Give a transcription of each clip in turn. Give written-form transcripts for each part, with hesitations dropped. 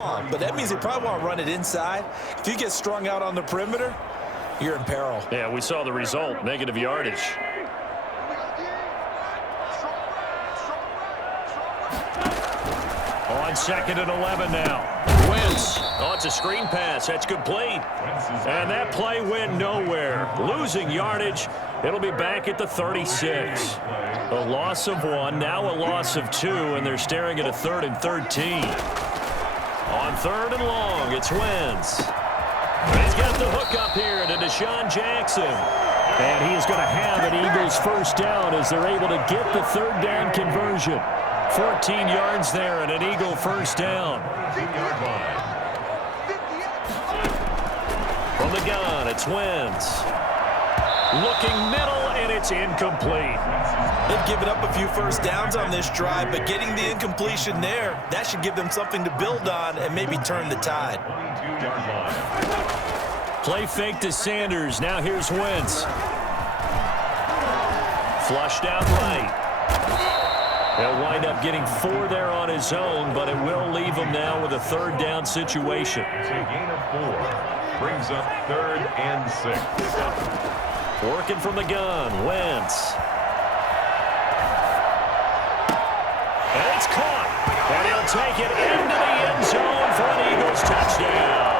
But that means they probably want to run it inside. If you get strung out on the perimeter, you're in peril. Yeah, we saw the result, negative yardage. On 2nd and 11 now. Wentz. Oh, it's a screen pass. That's complete. And that play went nowhere. Losing yardage. It'll be back at the 36. A loss of 1, now a loss of 2, and they're staring at a 3rd and 13. On 3rd and long, it's Wentz. He's got the hook up here to Deshaun Jackson. And he is going to have an Eagles first down as they're able to get the 3rd down conversion. 14 yards there and an Eagle first down. From the gun, it's Wentz. Looking middle, and it's incomplete. They've given up a few first downs on this drive, but getting the incompletion there, that should give them something to build on and maybe turn the tide. Play fake to Sanders. Now here's Wentz. Flushed out right. He'll wind up getting 4 there on his own, but it will leave him now with a 3rd down situation. It's a gain of 4. Brings up 3rd and 6. Working from the gun, Wentz. And it's caught. And he'll take it into the end zone for an Eagles touchdown.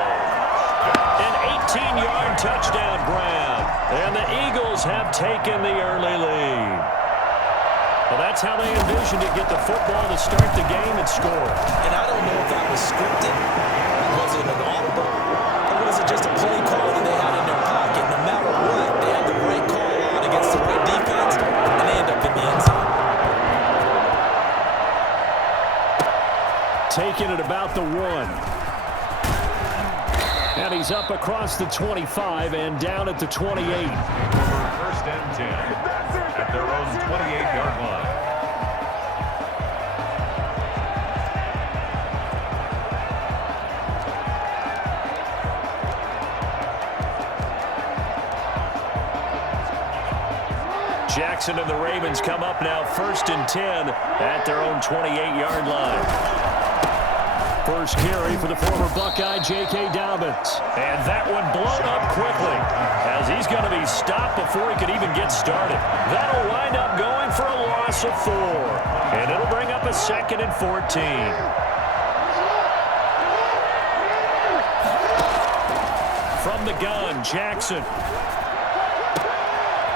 An 18-yard touchdown grab. And the Eagles have taken the early lead. Well, that's how they envisioned to get the football to start the game and score. And I don't know if that was scripted. Was it an audible? Or was it just a play call that they had in their pocket? No matter what, they had the right call on against the right defense, and they end up in the end zone. Taking it about the 1. And he's up across the 25 and down at the 28. 1st and 10 at their own 28-yard line. Jackson and the Ravens come up now 1st and 10 at their own 28-yard line. First carry for the former Buckeye, J.K. Dobbins. And that one blown up quickly as he's going to be stopped before he could even get started. That'll wind up going for a loss of 4. And it'll bring up a 2nd and 14. From the gun, Jackson.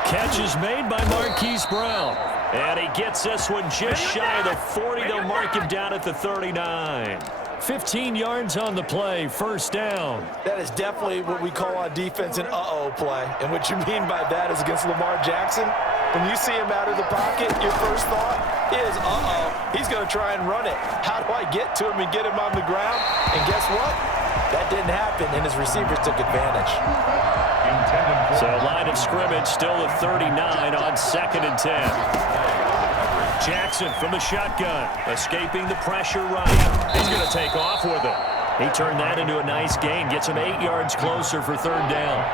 Catch is made by Marquise Brown. And he gets this one just shy of the 40. They'll mark him down at the 39. 15 yards on the play, first down. That is definitely what we call on defense an uh-oh play. And what you mean by that is against Lamar Jackson, when you see him out of the pocket, your first thought is, uh-oh, he's going to try and run it. How do I get to him and get him on the ground? And guess what? That didn't happen, and his receivers took advantage. So line of scrimmage still at 39 on 2nd and 10. Jackson from the shotgun, escaping the pressure right. He's going to take off with it. He turned that into a nice gain, gets him 8 yards closer for 3rd down.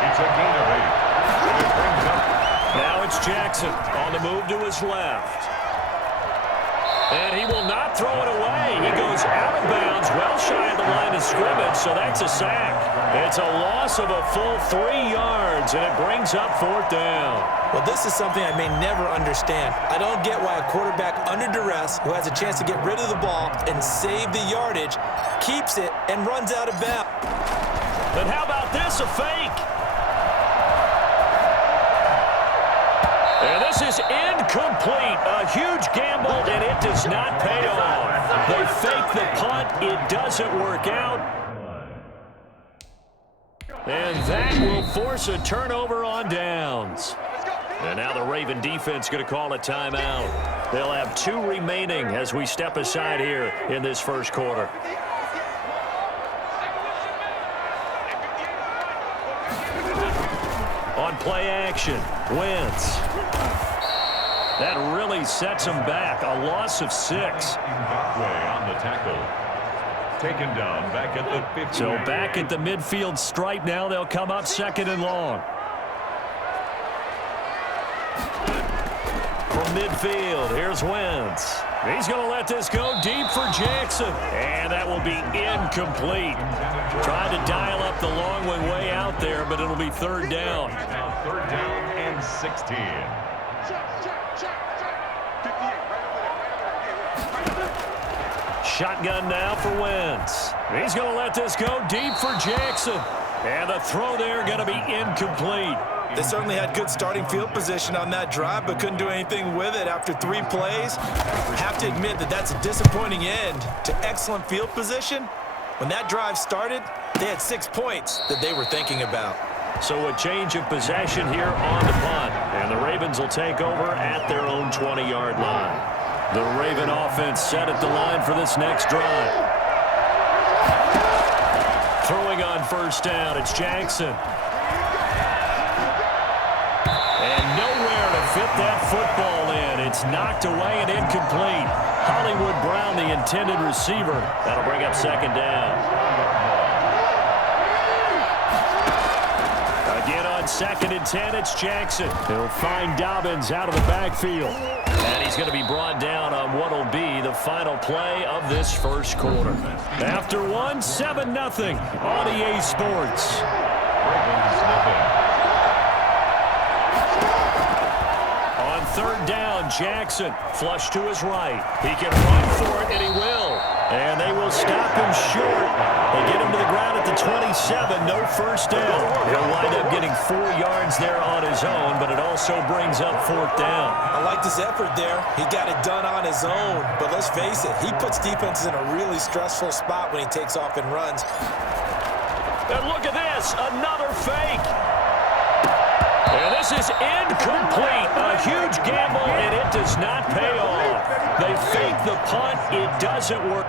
It's a gain of 8. It brings up. Now it's Jackson on the move to his left. And he will not throw it away. He goes out of bounds, well shy of the line of scrimmage, so that's a sack. It's a loss of a full 3 yards, and it brings up 4th down. Well, this is something I may never understand. I don't get why a quarterback under duress who has a chance to get rid of the ball and save the yardage keeps it and runs out of bounds. But how about this, a fake? And this is incomplete. A huge gamble, and it does not pay off. They fake the punt. It doesn't work out. And that will force a turnover on downs. And now the Raven defense going to call a timeout. They'll have 2 remaining as we step aside here in this first quarter. On play action, Wentz. That really sets him back. A loss of 6. On the tackle. Taken down back at the 50. So back at the midfield stripe now. They'll come up 2nd and long. From midfield, here's Wentz. He's going to let this go deep for Jackson. And that will be incomplete. Trying to dial up the long way out there, but it'll be third down. Now third down and 16. Shotgun now for Wentz. He's going to let this go deep for Jackson. And the throw there going to be incomplete. They certainly had good starting field position on that drive, but couldn't do anything with it after 3 plays. Have to admit that that's a disappointing end to excellent field position. When that drive started, they had 6 points that they were thinking about. So a change of possession here on the punt. And the Ravens will take over at their own 20-yard line. The Raven offense set at the line for this next drive. Throwing on first down, it's Jackson. And nowhere to fit that football in. It's knocked away and incomplete. Hollywood Brown, the intended receiver. That'll bring up second down. Again on 2nd and 10, it's Jackson. He'll find Dobbins out of the backfield. And he's going to be brought down on what will be the final play of this first quarter. After one, 7-0 on EA Sports. On third down, Jackson, flush to his right. He can run for it, and he will. And they will stop him short. They get him to the ground at the 27, no first down. He'll wind up getting 4 yards there on his own, but it also brings up 4th down. I like this effort there. He got it done on his own, but let's face it, he puts defenses in a really stressful spot when he takes off and runs. And look at this, another fake. And this is incomplete. A huge gamble, and it does not pay off. They fake the punt. It doesn't work.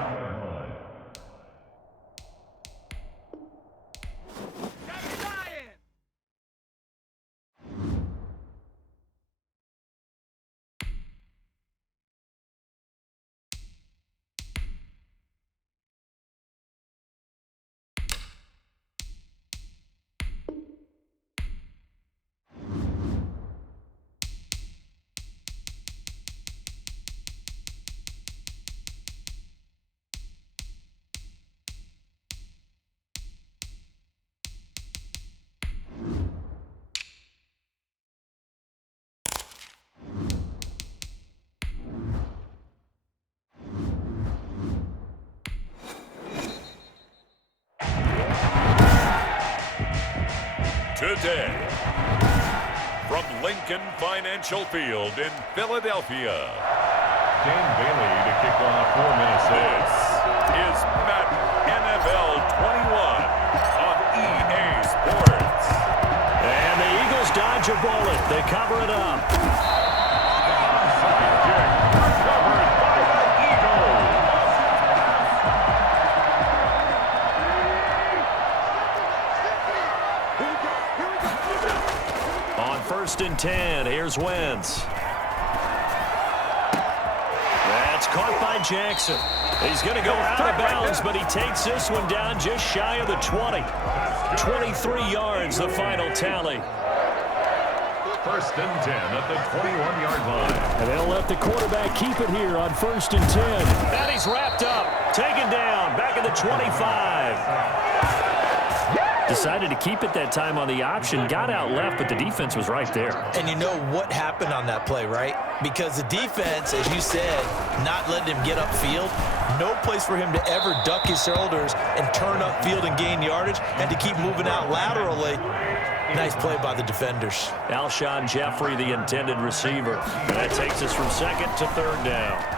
Today, from Lincoln Financial Field in Philadelphia, Dan Bailey to kick off for Minnesota. This is Madden NFL 21 on EA Sports. And the Eagles dodge a bullet. They cover it up. Second kick, recovered by the Eagles. On 1st and 10, here's Wentz. That's caught by Jackson. He's going to go out of bounds, but he takes this one down just shy of the 20. 23 yards, the final tally. 1st and 10 at the 21-yard line. And they'll let the quarterback keep it here on 1st and 10. And he's wrapped up, taken down, back at the 25. Decided to keep it that time on the option, got out left, but the defense was right there. And you know what happened on that play, right? Because the defense, as you said, not letting him get upfield, no place for him to ever duck his shoulders and turn upfield and gain yardage, and to keep moving out laterally. Nice play by the defenders. Alshon Jeffrey, the intended receiver. And that takes us from 2nd to 3rd down.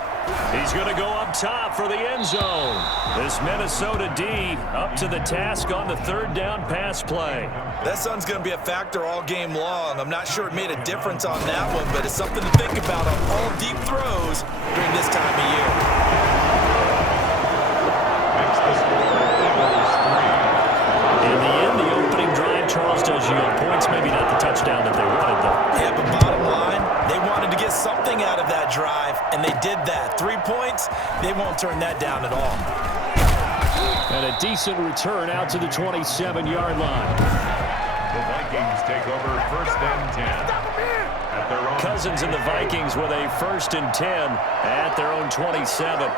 He's going to go up top for the end zone. This Minnesota D up to the task on the 3rd down pass play. That sun's going to be a factor all game long. I'm not sure it made a difference on that one, but it's something to think about on all deep throws during this time of year. Makes the score Eagles 3. In the end, the opening drive, Charles does yield points. Maybe not the touchdown that they wanted, though. Yeah, but bottom line, they wanted to get something out of that drive, and they did that. 3 points, they won't turn that down at all. And a decent return out to the 27-yard line. The Vikings take over 1st and 10. At their own Cousins and the Vikings with a 1st and 10 at their own 27.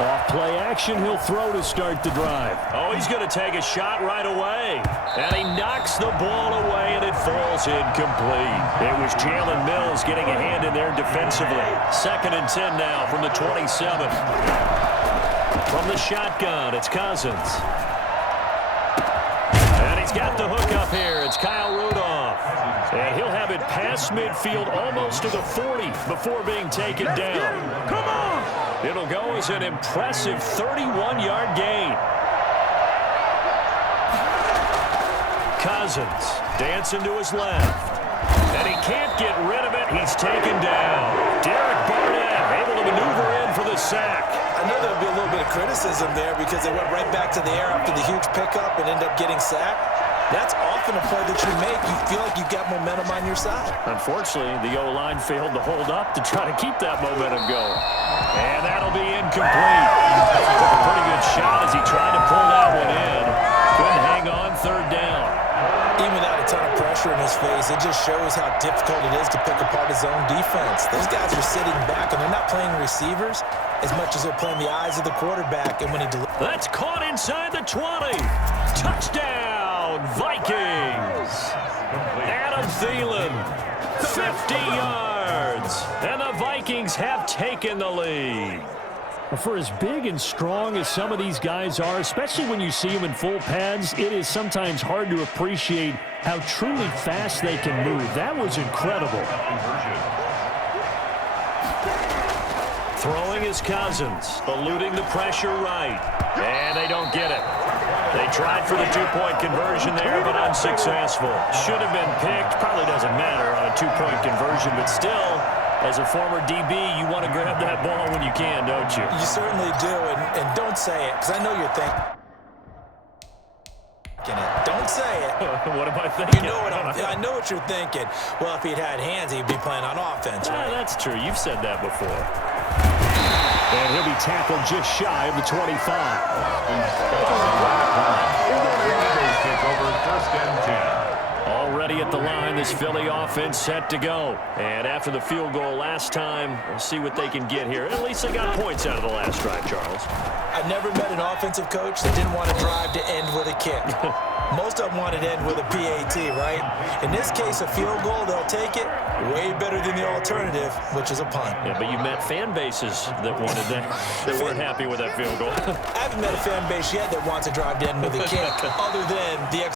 Off play action, he'll throw to start the drive. Oh, he's going to take a shot right away. And he knocks the ball away, and it falls incomplete. It was Jalen Mills getting a hand in there defensively. 2nd and 10 now from the 27. From the shotgun, it's Cousins. And he's got the hook up here. It's Kyle Rudolph. And he'll have it past midfield almost to the 40 before being taken down. Come on! It'll go as an impressive 31-yard gain. Cousins dancing to his left. And he can't get rid of it. He's taken down. Derek Barnett able to maneuver in for the sack. I know there'll be a little bit of criticism there because they went right back to the air after the huge pickup and ended up getting sacked. That's often a play that you make. You feel like you've got momentum on your side. Unfortunately, the O-line failed to hold up to try to keep that momentum going. And that'll be incomplete. Took a pretty good shot as he tried to pull that one in. Couldn't hang on 3rd down. Even without a ton of pressure in his face, it just shows how difficult it is to pick apart his own defense. Those guys are sitting back, and they're not playing receivers as much as they're playing the eyes of the quarterback. And when he That's caught inside the 20. Touchdown, Vikings. Adam Thielen, 50 yards. And the Vikings have taken the lead. For as big and strong as some of these guys are, especially when you see them in full pads, it is sometimes hard to appreciate how truly fast they can move. That was incredible. Throwing his Cousins, eluding the pressure right. And they don't get it. They tried for the 2-point conversion there, but unsuccessful. Should have been picked. Probably doesn't matter on a 2-point conversion, but still, as a former DB, you want to grab that ball when you can, don't you? You certainly do, and don't say it, because I know you're thinking it. Don't say it. What am I thinking? You know what I know what you're thinking. Well, if he'd had hands, he'd be playing on offense, right? That's true. You've said that before. And he'll be tackled just shy of the 25. over 1st and 10. Already at the line, this Philly offense set to go. And after the field goal last time, we'll see what they can get here. At least they got points out of the last drive, Charles. I never met an offensive coach that didn't want to drive to end with a kick. Most of them wanted to end with a PAT, right? In this case, a field goal, they'll take it. Way better than the alternative, which is a punt. Yeah, but you met fan bases that wanted that. They weren't happy with that field goal. I haven't met a fan base yet that wants to drive to end with a kick, other than the